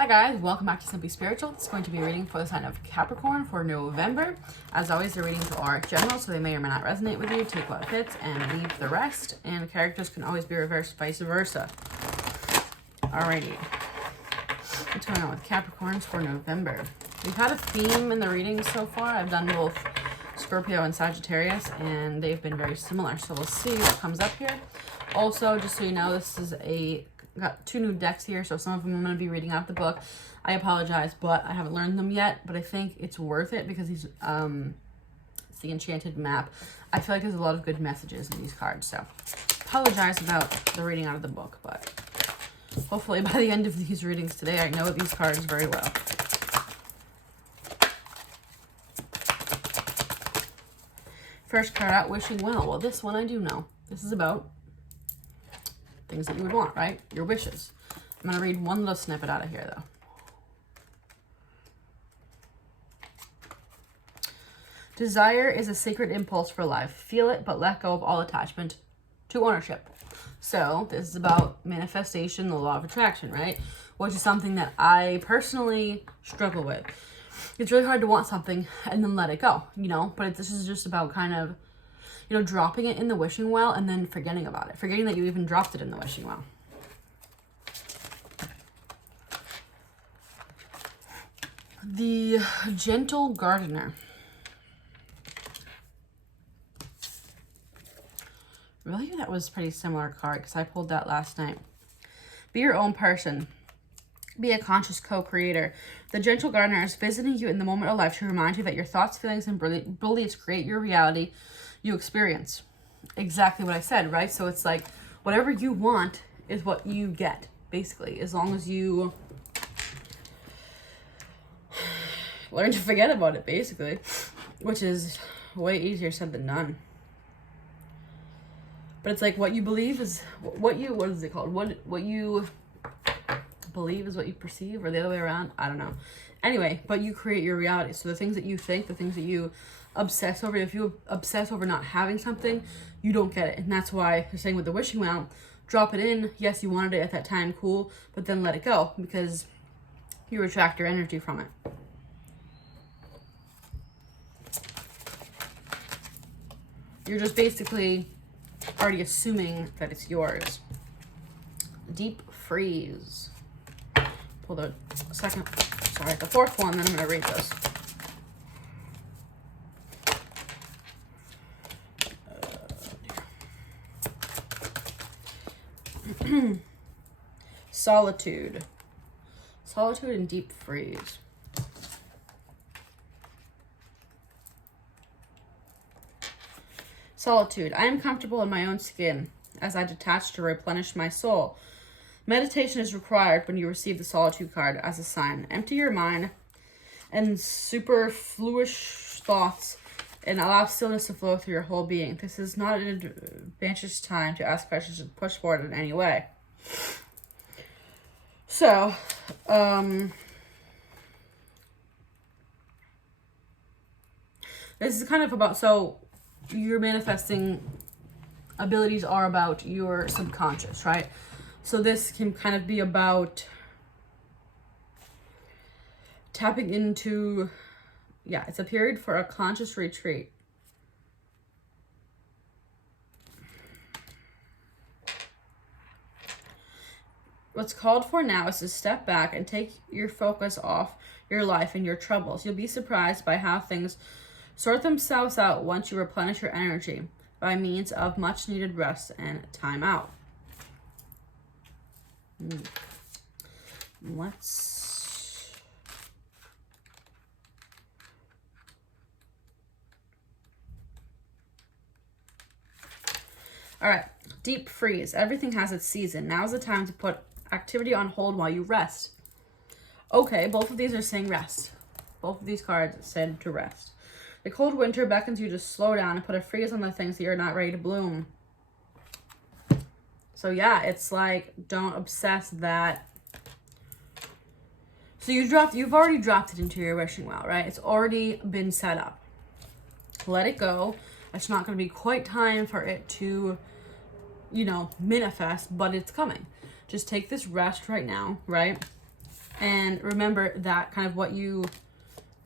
Hi guys, welcome back to Simply Spiritual. It's going to be a reading for the sign of Capricorn for November. As always, the readings are general, so they may or may not resonate with you. Take what fits and leave the rest. And characters can always be reversed, vice versa. Alrighty. What's going on with Capricorns for November? We've had a theme in the readings so far. I've done both Scorpio and Sagittarius, and they've been very similar. So we'll see what comes up here. Also, just so you know, this is got two new decks here, so some of them I'm going to be reading out the book. I apologize, but I haven't learned them yet, but I think it's worth it because these it's the enchanted map. I feel like there's a lot of good messages in these cards, so apologize about the reading out of the book, but hopefully by the end of these readings today, I know these cards very well. First card out, wishing well. Well, this one I do know. This is about things that you would want, right? Your wishes. I'm going to read one little snippet out of here, though. Desire is a sacred impulse for life. Feel it, but let go of all attachment to ownership. So this is about manifestation, the law of attraction, right? Which is something that I personally struggle with. It's really hard to want something and then let it go, you know? But this is just about kind of, you know, dropping it in the wishing well and then forgetting about it. Forgetting that you even dropped it in the wishing well. The Gentle Gardener. Really? That was a pretty similar card because I pulled that last night. Be your own person. Be a conscious co-creator. The Gentle Gardener is visiting you in the moment of life to remind you that your thoughts, feelings, and beliefs create your reality you experience. Exactly what I said, right? So it's like whatever you want is what you get, basically, as long as you learn to forget about it, basically, which is way easier said than done. But it's like what you believe is what is it called? What you believe is what you perceive, or the other way around. I don't know. Anyway, but you create your reality. So the things that you think, the things that you obsess over, if you obsess over not having something, you don't get it. And that's why they're saying with the wishing well, drop it in. Yes, you wanted it at that time, cool, but then let it go because you attract your energy from it. You're just basically already assuming that it's yours. Deep Freeze. Pull the fourth one, then I'm going to read this. Solitude. Solitude and Deep Freeze. Solitude. I am comfortable in my own skin as I detach to replenish my soul. Meditation is required when you receive the Solitude card as a sign. Empty your mind and superfluous thoughts and allow stillness to flow through your whole being. This is not an advantageous time to ask questions and push forward in any way. So, this is kind of about, so your manifesting abilities are about your subconscious, right? So this can kind of be about tapping into, yeah, it's a period for a conscious retreat. What's called for now is to step back and take your focus off your life and your troubles. You'll be surprised by how things sort themselves out once you replenish your energy by means of much needed rest and time out. Let's all right. Deep Freeze. Everything has its season. Now's the time to put activity on hold while you rest. Okay, both of these are saying rest. Both of these cards said to rest. The cold winter beckons you to slow down and put a freeze on the things that you're not ready to bloom. So yeah, it's like, don't obsess that. So you've already dropped it into your wishing well, right? It's already been set up. Let it go. It's not going to be quite time for it to, you know, manifest, but it's coming. Just take this rest right now, right? And remember that kind of what you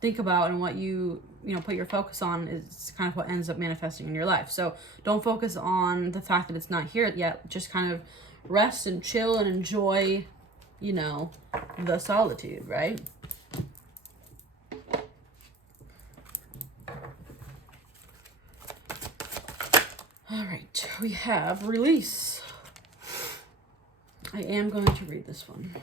think about and what you put your focus on is kind of what ends up manifesting in your life. So don't focus on the fact that it's not here yet. Just kind of rest and chill and enjoy, the solitude, right? All right, we have release. I am going to read this one.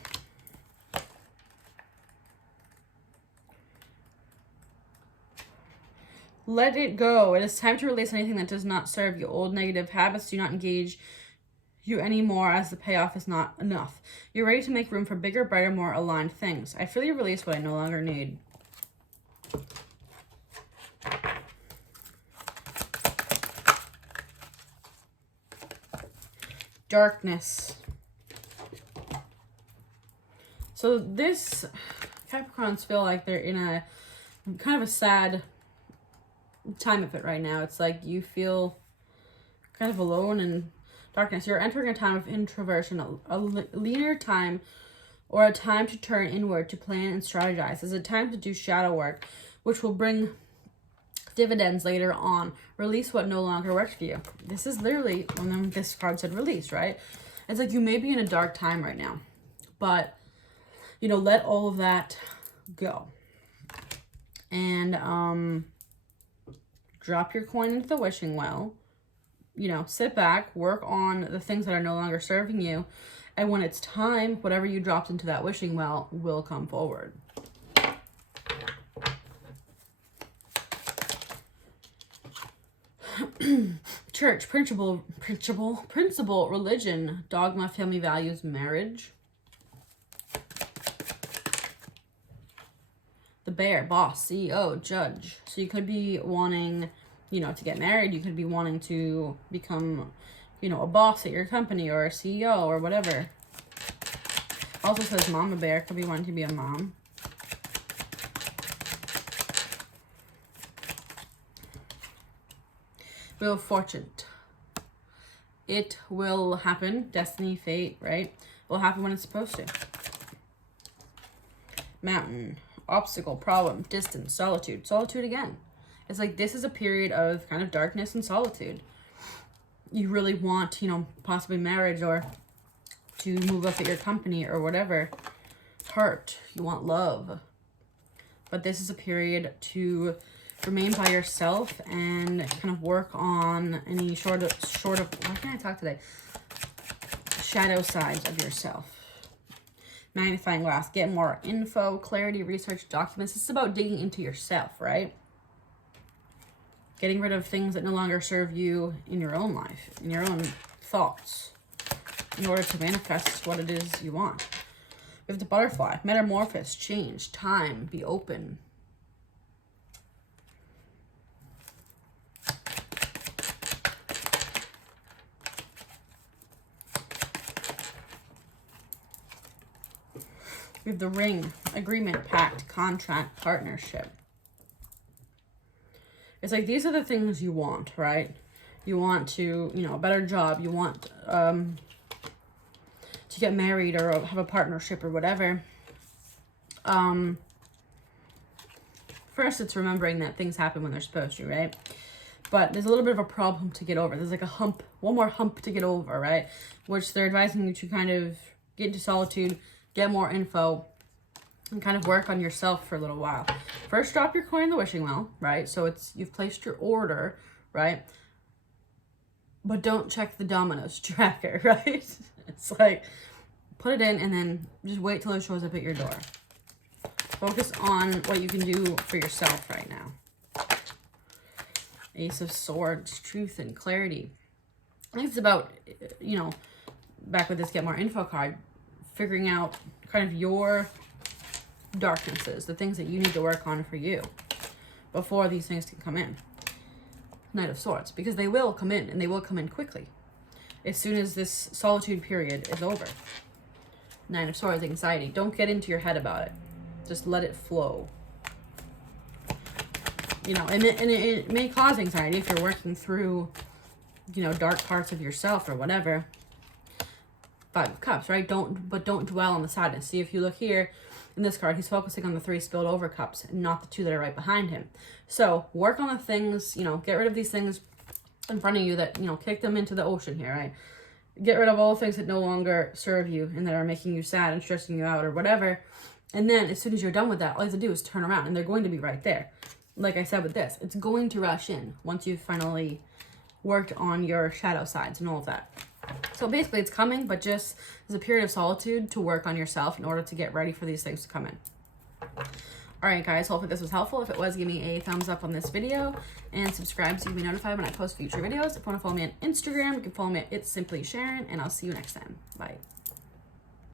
Let it go. It is time to release anything that does not serve you. Old negative habits do not engage you anymore, as the payoff is not enough. You're ready to make room for bigger, brighter, more aligned things. I freely release what I no longer need. Darkness. So this Capricorns feel like they're in a kind of a sad time of it right now. It's like you feel kind of alone and darkness. You're entering a time of introversion, a leaner time, or a time to turn inward to plan and strategize. It's a time to do shadow work, which will bring dividends later on. Release what no longer works for you. This is literally when this card said release, right? It's like you may be in a dark time right now, but let all of that go. And drop your coin into the wishing well. Sit back, work on the things that are no longer serving you, and when it's time, whatever you dropped into that wishing well will come forward. Church, principle, religion, dogma, family values, marriage. The bear, boss, CEO, judge. So you could be wanting, to get married. You could be wanting to become, a boss at your company or a CEO or whatever. Also says mama bear, could be wanting to be a mom. Wheel of Fortune. It will happen. Destiny, fate, right? It will happen when it's supposed to. Mountain. Obstacle, problem, distance, solitude. Solitude again. It's like this is a period of kind of darkness and solitude. You really want, possibly marriage or to move up at your company or whatever. Heart, you want love. But this is a period to remain by yourself and kind of work on any short of why can't I talk today? Shadow sides of yourself. Magnifying glass, get more info, clarity, research, documents. This is about digging into yourself, right? Getting rid of things that no longer serve you in your own life, in your own thoughts, in order to manifest what it is you want. We have the butterfly, metamorphosis, change, time, be open. We have the ring, agreement, pact, contract, partnership. It's like these are the things you want, right? You want to, a better job. You want to get married or have a partnership or whatever. First, it's remembering that things happen when they're supposed to, right? But there's a little bit of a problem to get over. There's like a hump, one more hump to get over, right? Which they're advising you to kind of get into solitude, get more info, and kind of work on yourself for a little while. First, drop your coin in the wishing well, right? So you've placed your order, right? But don't check the dominoes tracker, right? It's like, put it in and then just wait till it shows up at your door. Focus on what you can do for yourself right now. Ace of Swords, truth and clarity. I think it's about, back with this get more info card, figuring out kind of your darknesses, the things that you need to work on for you before these things can come in. Knight of Swords, because they will come in and they will come in quickly as soon as this solitude period is over. Nine of Swords, anxiety. Don't get into your head about it. Just let it flow. And it may cause anxiety if you're working through, dark parts of yourself or whatever. Five of Cups, right? Don't dwell on the sadness. See, if you look here in this card, he's focusing on the 3 spilled over cups, not the 2 that are right behind him. So work on the things, you know, get rid of these things in front of you that, you know, kick them into the ocean here, right? Get rid of all the things that no longer serve you and that are making you sad and stressing you out or whatever. And then as soon as you're done with that, all you have to do is turn around and they're going to be right there. Like I said with this, it's going to rush in once you've finally worked on your shadow sides and all of that. So basically it's coming, but just there's a period of solitude to work on yourself in order to get ready for these things to come in. All right, guys, hopefully this was helpful. If it was, give me a thumbs up on this video and subscribe so you can be notified when I post future videos. If you want to follow me on Instagram, you can follow me at It's Simply Sharon, and I'll see you next time. Bye.